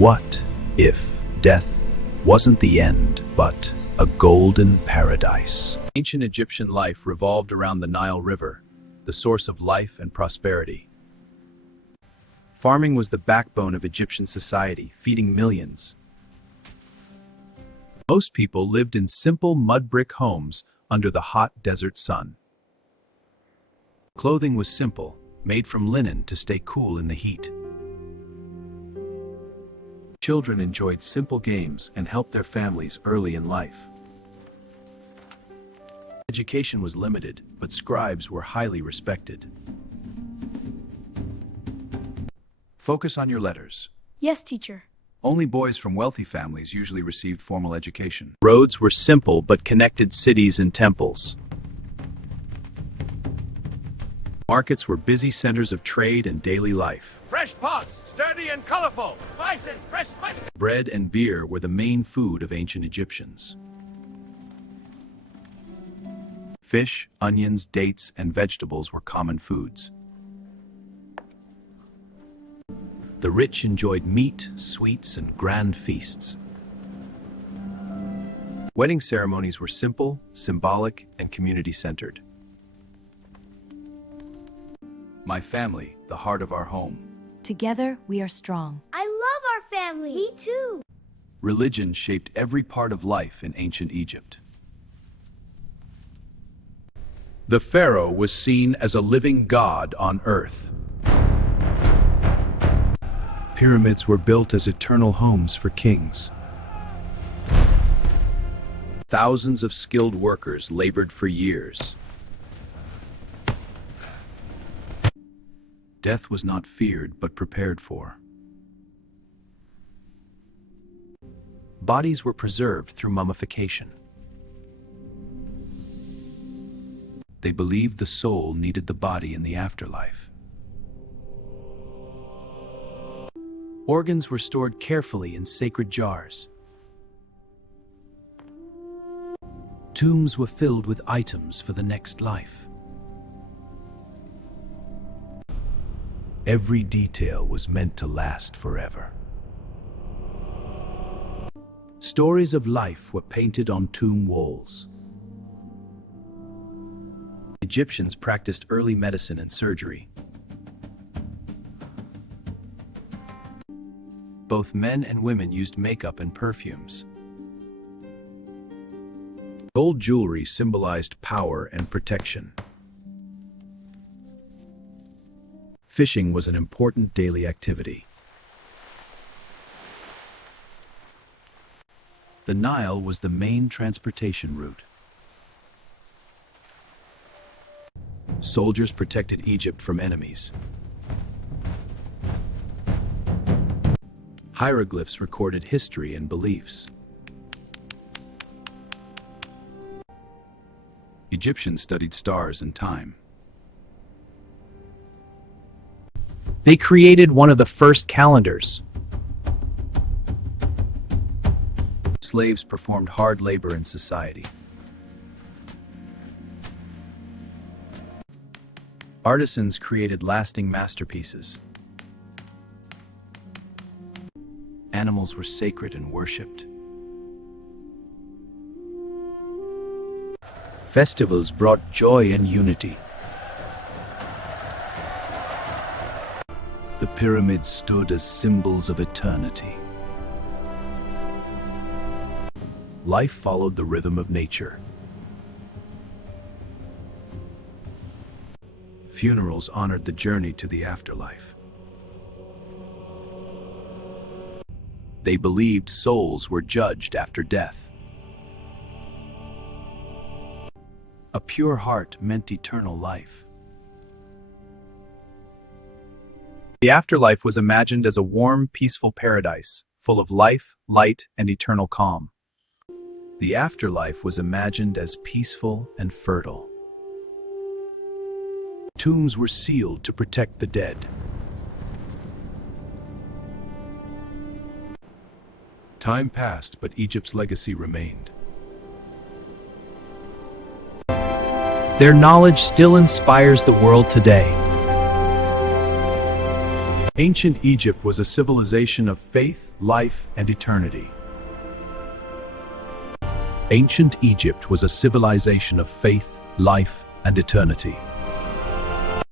What if death wasn't the end, but a golden paradise? Ancient Egyptian life revolved around the Nile River, the source of life and prosperity. Farming was the backbone of Egyptian society, feeding millions. Most people lived in simple mud brick homes under the hot desert sun. Clothing was simple, made from linen to stay cool in the heat. Children enjoyed simple games and helped their families early in life. Education was limited, but scribes were highly respected. Focus on your letters. Yes, teacher. Only boys from wealthy families usually received formal education. Roads were simple but connected cities and temples. Markets were busy centers of trade and daily life. Fresh pots, sturdy and colorful. Spices, fresh spices. Bread and beer were the main food of ancient Egyptians. Fish, onions, dates, and vegetables were common foods. The rich enjoyed meat, sweets, and grand feasts. Wedding ceremonies were simple, symbolic, and community-centered. My family, the heart of our home. Together, we are strong. I love our family. Me too. Religion shaped every part of life in ancient Egypt. The pharaoh was seen as a living god on earth. Pyramids were built as eternal homes for kings. Thousands of skilled workers labored for years. Death was not feared but prepared for. Bodies were preserved through mummification. They believed the soul needed the body in the afterlife. Organs were stored carefully in sacred jars. Tombs were filled with items for the next life. Every detail was meant to last forever. Stories of life were painted on tomb walls. Egyptians practiced early medicine and surgery. Both men and women used makeup and perfumes. Gold jewelry symbolized power and protection. Fishing was an important daily activity. The Nile was the main transportation route. Soldiers protected Egypt from enemies. Hieroglyphs recorded history and beliefs. Egyptians studied stars and time. They created one of the first calendars. Slaves performed hard labor in society. Artisans created lasting masterpieces. Animals were sacred and worshipped. Festivals brought joy and unity. The pyramids stood as symbols of eternity. Life followed the rhythm of nature. Funerals honored the journey to the afterlife. They believed souls were judged after death. A pure heart meant eternal life. The afterlife was imagined as a warm, peaceful paradise, full of life, light, and eternal calm. The afterlife was imagined as peaceful and fertile. Tombs were sealed to protect the dead. Time passed, but Egypt's legacy remained. Their knowledge still inspires the world today. Ancient Egypt was a civilization of faith, life, and eternity. Ancient Egypt was a civilization of faith, life, and eternity.